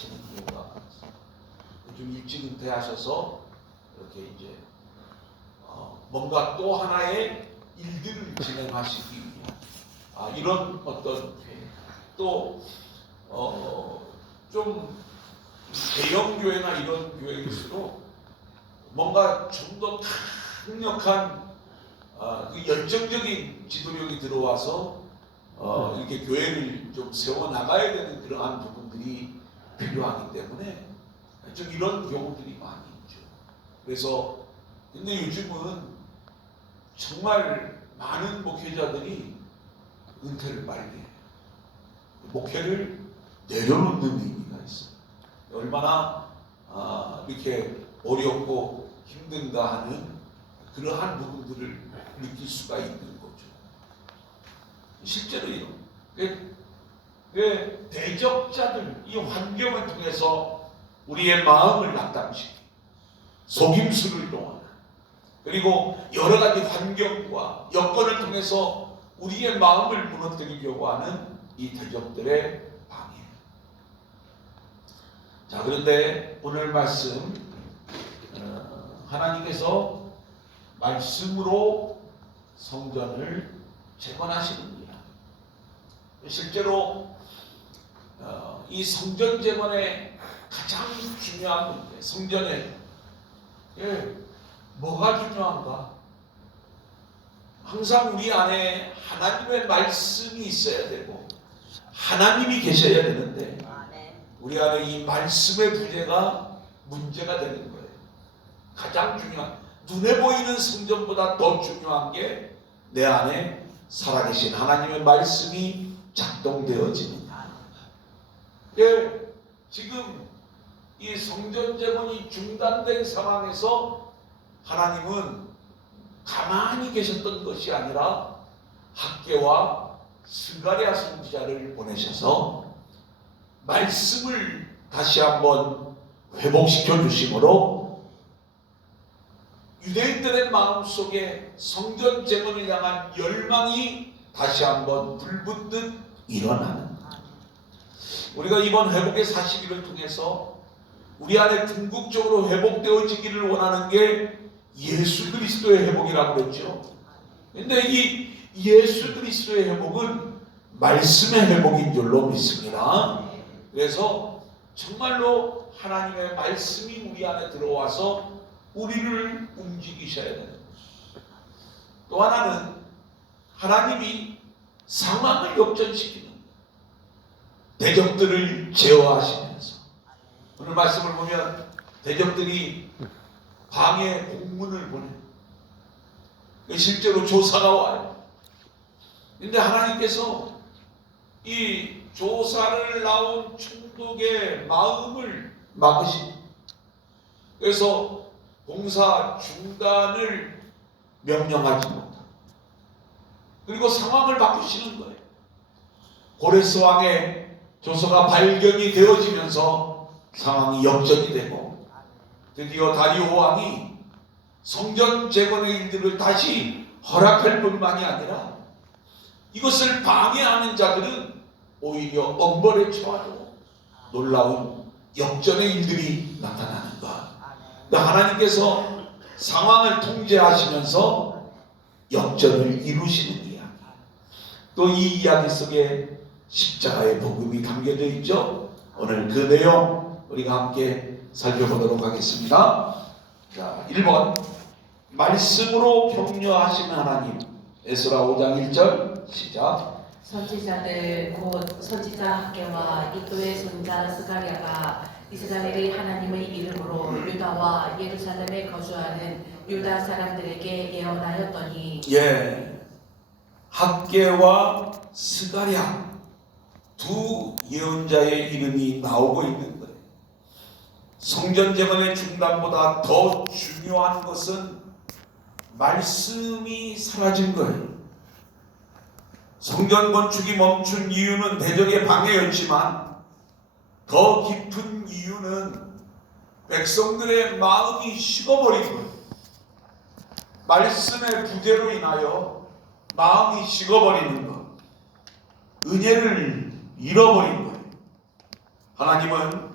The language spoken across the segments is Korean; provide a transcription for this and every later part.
하시는 이유가 좀 일찍 은퇴하셔서 이렇게 이제 뭔가 또 하나의 일들을 진행하시기 위한 이런 어떤 또 좀 대형 교회나 이런 교회일수록 뭔가 좀 더 강력한 그 열정적인 지도력이 들어와서 이렇게 교회를 좀 세워 나가야 되는 그러한 부분들이 필요하기 때문에 좀 이런 경우들이 많이 있죠. 그래서 근데 요즘은 정말 많은 목회자들이 은퇴를 빨리 해요. 목회를 내려놓는 의미가 있어요. 얼마나 이렇게 어렵고 힘든가 하는 그러한 부분들을 느낄 수가 있는 거죠. 실제로요. 대적자들 이 환경을 통해서 우리의 마음을 낙담시키고 속임수를 동원하는 그리고 여러 가지 환경과 여건을 통해서 우리의 마음을 무너뜨리려고 하는 이 대적들의 방해. 자, 그런데 오늘 말씀 하나님께서 말씀으로 성전을 재건하시는구나. 실제로 이 성전 재건의 가장 중요한 문제, 성전에 뭐가 중요한가? 항상 우리 안에 하나님의 말씀이 있어야 되고 하나님이 계셔야 되는데 우리 안에 이 말씀의 문제가 되는 거예요. 가장 중요한, 눈에 보이는 성전보다 더 중요한 게 내 안에 살아계신 하나님의 말씀이 작동되어지느냐. 지금 이 성전 재건이 중단된 상황에서 하나님은 가만히 계셨던 것이 아니라 학개와 스가랴 선지자를 보내셔서 말씀을 다시 한번 회복시켜 주심으로 유대인들의 마음속에 성전 재건을 향한 열망이 다시 한번 불붙듯 일어나는 우리가 이번 회복의 40일을 통해서 우리 안에 궁극적으로 회복되어지기를 원하는 게 예수 그리스도의 회복이라고 그랬죠. 근데 이 예수 그리스도의 회복은 말씀의 회복인 줄로 믿습니다. 그래서 정말로 하나님의 말씀이 우리 안에 들어와서 우리를 움직이셔야 되는 것이죠. 또 하나는 하나님이 상황을 역전시키는 대적들을 제어하시면서 오늘 말씀을 보면 대적들이 방해 공문을 보내요. 실제로 조사가 와요. 근데 하나님께서 이 조사를 나온 총독의 마음을 막으십니다. 그래서 공사 중단을 명령하지 못하고 그리고 상황을 바꾸시는 거예요. 고레스 왕의 조서가 발견이 되어지면서 상황이 역전이 되고 드디어 다리오 왕이 성전 재건의 일들을 다시 허락할 뿐만이 아니라 이것을 방해하는 자들은 오히려 엄벌에 처하고 놀라운 역전의 일들이 나타나는 것. 하나님께서 상황을 통제하시면서 역전을 이루시는 이야기. 또 이 이야기 속에 십자가의 복음이 담겨져 있죠. 오늘 그 내용 우리가 함께 살펴보도록 하겠습니다. 자, 1번 말씀으로 격려하시는 하나님. 에스라 5장 1절 시작. 선지자들 곧 선지자 학개와 이도의 손자 스가랴가 이스라엘의 하나님의 이름으로 유다와 예루살렘에 거주하는 유다 사람들에게 예언하였더니 학개와 스가랴 두 예언자의 이름이 나오고 있는 거예요. 성전 재건의 중단보다 더 중요한 것은 말씀이 사라진 거예요. 성전 건축이 멈춘 이유는 대적의 방해였지만 더 깊은 이유는 백성들의 마음이 식어버린 거예요. 말씀의 부재로 인하여 마음이 식어버리는 것, 은혜를 잃어버린 거예요. 하나님은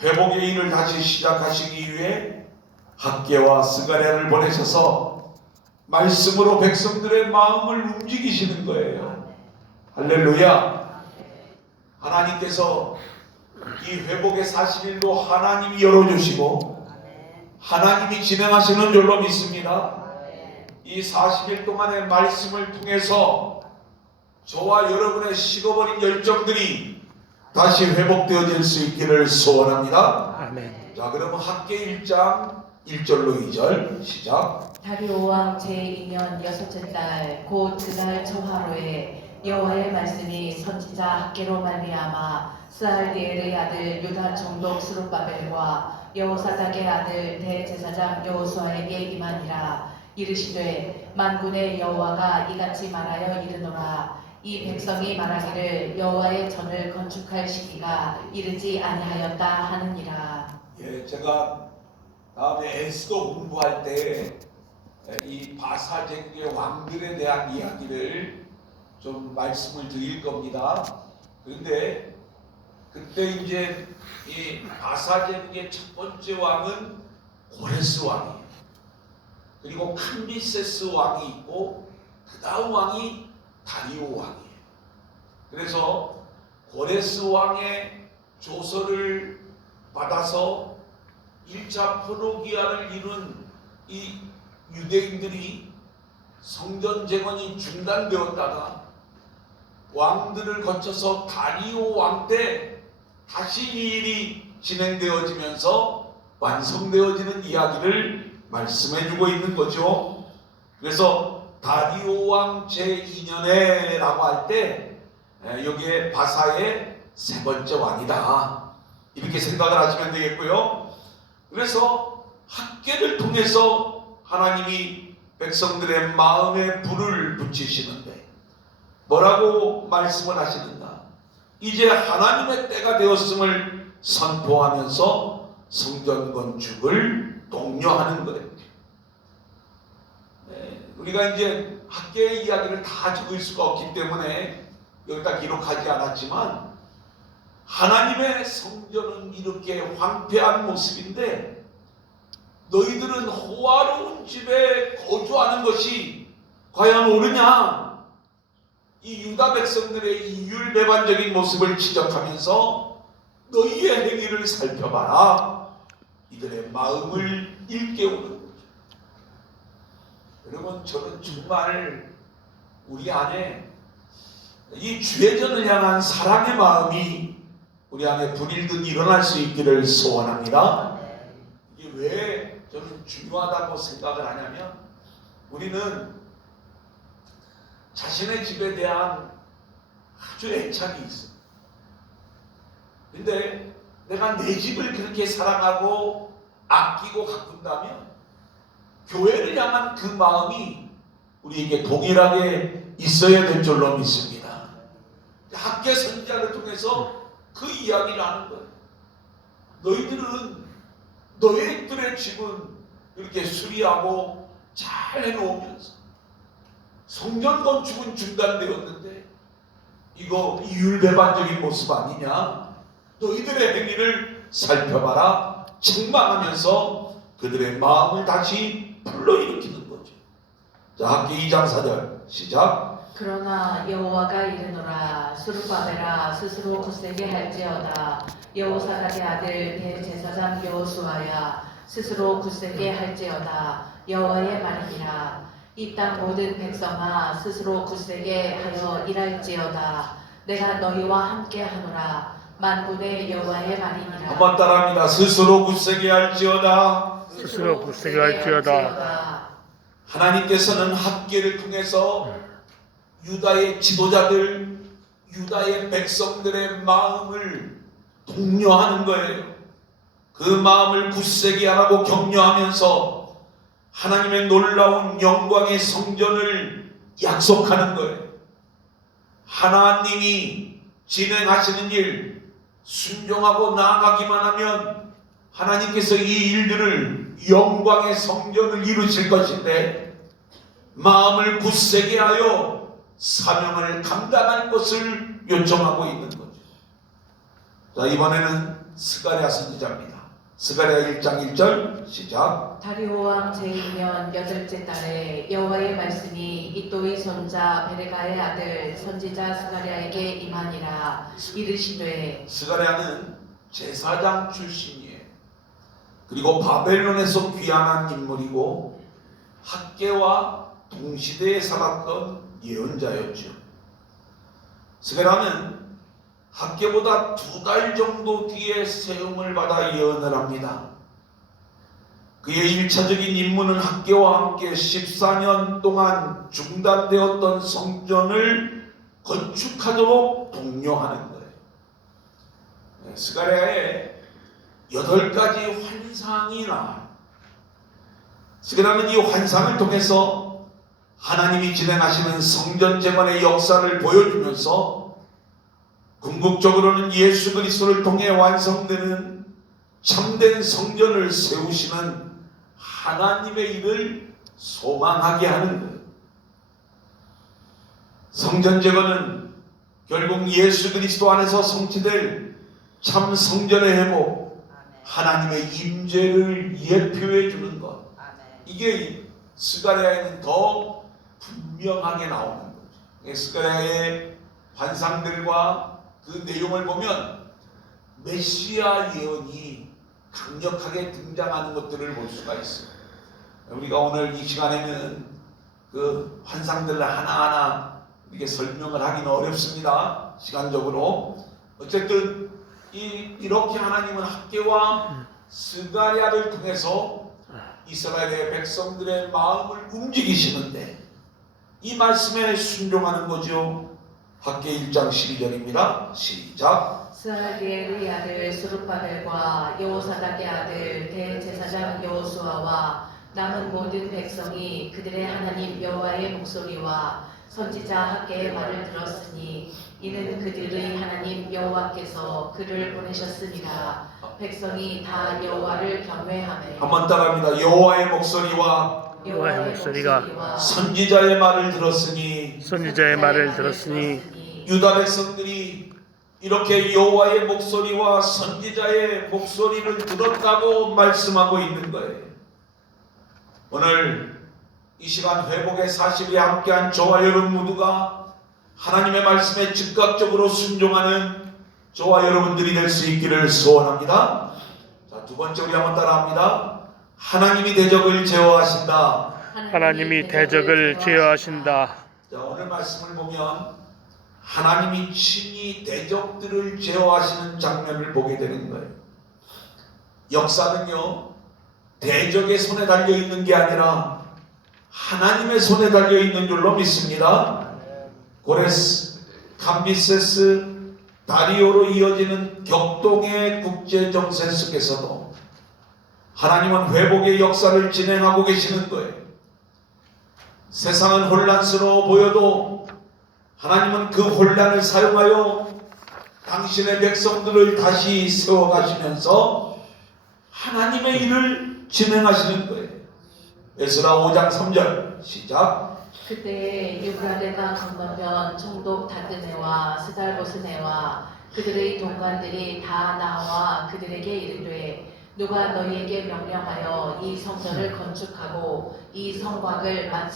회복의 일을 다시 시작하시기 위해 학개와 스가랴를 보내셔서 말씀으로 백성들의 마음을 움직이시는 거예요. 할렐루야. 하나님께서 이 회복의 40일도 하나님이 열어주시고 하나님이 진행하시는 줄로 믿습니다. 이 40일 동안의 말씀을 통해서 저와 여러분의 식어버린 열정들이 다시 회복되어질 수 있기를 소원합니다. 아멘. 자, 그러면 학개 1장 1절로 2절 시작. 다리오 왕 제2년 여섯째 달 곧 그날 초하루에 여호와의 말씀이 선지자 학개로 말미암아 스알디엘의 아들 유다 총독 스룹바벨과 여호사닥의 아들 대제사장 여호수아에게 임하니라. 이르시되 만군의 여호와가 이같이 말하여 이르노라. 이 백성이 말하기를 여호와의 전을 건축할 시기가 이르지 아니하였다 하느니라. 예, 제가 다음에 에스더 공부할 때 이 바사제국의 왕들에 대한 이야기를 좀 말씀을 드릴 겁니다. 그런데 그때 이제 이 바사제국의 첫 번째 왕은 고레스 왕이에요. 그리고 캄비세스 왕이 있고 그 다음 왕이 다리오 왕이에요. 그래서 고레스 왕의 조서를 받아서 1차 포로기한을 이룬 이 유대인들이 성전 재건이 중단되었다가 왕들을 거쳐서 다리오 왕 때 다시 이 일이 진행되어지면서 완성되어지는 이야기를 말씀해주고 있는 거죠. 그래서 다리오 왕 제2년에 라고 할 때 여기에 바사의 세 번째 왕이다 이렇게 생각을 하시면 되겠고요. 그래서 학개를 통해서 하나님이 백성들의 마음에 불을 붙이시는데 뭐라고 말씀을 하시는가? 이제 하나님의 때가 되었음을 선포하면서 성전 건축을 독려하는 거예요. 우리가 이제 학개의 이야기를 다 적을 수가 없기 때문에 여기다 기록하지 않았지만 하나님의 성전은 이렇게 황폐한 모습인데 너희들은 호화로운 집에 거주하는 것이 과연 옳으냐? 이 유다 백성들의 이 율배반적인 모습을 지적하면서 너희의 행위를 살펴봐라. 이들의 마음을 일깨우는 거죠. 여러분, 저는 정말 우리 안에 이 주의전을 향한 사랑의 마음이 우리 안에 불일듯 일어날 수 있기를 소원합니다. 이게 왜 저는 중요하다고 생각을 하냐면 우리는 자신의 집에 대한 아주 애착이 있어. 근데 내가 내 집을 그렇게 사랑하고 아끼고 가꾼다면 교회를 향한 그 마음이 우리에게 동일하게 있어야 될 줄로 믿습니다. 학개 선지자를 통해서 그 이야기를 하는 거예요. 너희들은 너희들의 집은 이렇게 수리하고 잘 해놓으면서 성전 건축은 중단되었는데 이거 율배반적인 모습 아니냐? 너희들의 행위를 살펴봐라. 책망하면서 그들의 마음을 다시 불러일으키는 거죠. 자, 학개 2장 4절 시작. 그러나 여호와가 이르노라. 스룹바벨아 스스로 굳세게 할지어다. 여호사닥의 아들 대제사장 여호수아야 스스로 굳세게 할지어다. 여호와의 말이니라. 이 땅 모든 백성아 스스로 굳세게 하여 일할지어다. 내가 너희와 함께 하노라. 만군의 여호와의 말이니라. 한번 따라합니다. 스스로 굳세게 할지어다. 스스로 굳세게 할지어다. 하나님께서는 학개를 통해서 유다의 지도자들, 유다의 백성들의 마음을 독려하는 거예요. 그 마음을 굳세게 하라고 격려하면서 하나님의 놀라운 영광의 성전을 약속하는 거예요. 하나님이 진행하시는 일 순종하고 나아가기만 하면 하나님께서 이 일들을 영광의 성전을 이루실 것인데 마음을 굳세게 하여 사명을 감당할 것을 요청하고 있는 거죠. 자, 이번에는 스가랴 선지자입니다. 스가랴 1장 1절 시작. 다리오 왕 제2년 여덟째 달에 여호와의 말씀이 이또의 손자 베레가의 아들 선지자 스가랴에게 임하니라. 이르시되 스가랴는 제사장 출신이에요. 그리고 바벨론에서 귀환한 인물이고 학계와 동시대에 살았던 예언자였죠. 스가랴는 학계보다 2달 정도 뒤에 세움을 받아 예언을 합니다. 그의 1차적인 임무는 학계와 함께 14년 동안 중단되었던 성전을 건축하도록 독려하는 거예요. 스가랴의 8가지 환상이 나와요. 스가랴는 이 환상을 통해서 하나님이 진행하시는 성전 재건의 역사를 보여주면서 궁극적으로는 예수 그리스도를 통해 완성되는 참된 성전을 세우시는 하나님의 일을 소망하게 하는 거예요. 성전 재건은 결국 예수 그리스도 안에서 성취될 참 성전의 회복, 하나님의 임재를 예표해 주는 것. 이게 스가랴에는 더 분명하게 나오는 거죠. 스가랴의 환상들과 그 내용을 보면 메시아 예언이 강력하게 등장하는 것들을 볼 수가 있어요. 우리가 오늘 이 시간에는 그 환상들을 하나하나 이렇게 설명을 하기는 어렵습니다. 시간적으로. 어쨌든 이렇게 하나님은 학계와 스가랴를 통해서 이스라엘의 백성들의 마음을 움직이시는데 이 말씀에 순종하는 거죠. 학계 1장 12절입니다. 시작. 스알디엘의 아들 스룹바벨과 여호사닥의 아들 대제사장 여호수아와 남은 모든 백성이 그들의 하나님 여호와의 목소리와 선지자 학계의 말을 들었으니 이는 그들의 하나님 여호와께서 그를 보내셨습니다. 백성이 다 여호와를 경외하며 한번 따라합니다. 여호와의 목소리와 여호와의 목소리가 선지자의 말을 들었으니 선지자의 말을 들었으니 유다 백성들이 이렇게 여호와의 목소리와 선지자의 목소리를 들었다고 말씀하고 있는 거예요. 오늘 이 시간 회복의 40일에 함께한 저와 여러분 모두가 하나님의 말씀에 즉각적으로 순종하는 저와 여러분들이 될 수 있기를 소원합니다. 자, 두 번째 우리 한번 따라합니다. 하나님이 대적을 제어하신다. 하나님이 대적을 제어하신다. 자, 오늘 말씀을 보면 하나님이 친히 대적들을 제어하시는 장면을 보게 되는 거예요. 역사는요, 대적의 손에 달려 있는 게 아니라 하나님의 손에 달려 있는 줄로 믿습니다. 고레스, 감비세스, 다리오로 이어지는 격동의 국제 정세 속에서도 하나님은 회복의 역사를 진행하고 계시는 거예요. 세상은 혼란스러워 보여도 하나님은 그 혼란을 사용하여 당신의 백성들을 다시 세워가시면서 하나님의 일을 진행하시는 거예요. 에스라 5장 3절 시작. 그때 유브라데강 건너편 총독 다드네와 스달보스네와 그들의 동관들이 다 나와 그들에게 이르되 누가 너희에게 명령하여 이 성전을 건축하고 이 성곽을